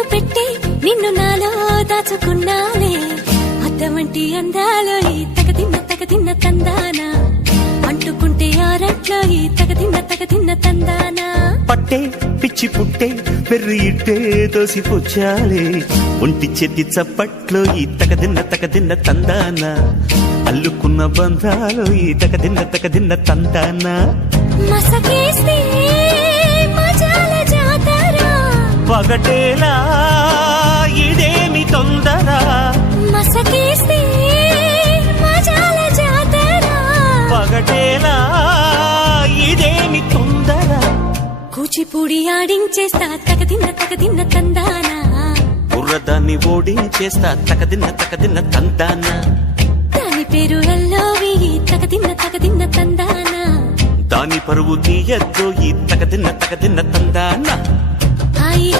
కన్ను పెట్టి నిన్ను నాలో దాచుకున్నాలే అద్దమంటి అందాలో ఈ తగదిన్న తందానా అంటుకుంటే ఆరట్లో ఈ తగదిన్న తందానా పట్టే పిచ్చి పుట్టే పెర్రి ఇట్టే దోసిపుచ్చాలే ఒంటి చేతి చప్పట్లో ఈ తగదిన్న తందానా అల్లుకున్న బంధాలు ఈ తగదిన్న తందానా మసకేస్తే మజాల జాతర పగటేలా ఇదేమి తొందర మసకేస్తే మజాల జాతర పగటేలా ఇదేమి తొందర కూచిపూడి ఆడించేస్తా తగదిన్న తందానా బుర్రదాన్ని ఓడించేస్తా తగదిన్న తందానా దాని పేరు ఎల్లోవి తగదిన్న తందానా దాని పరువు తీయద్దు ఈ తగదిన్న తందానా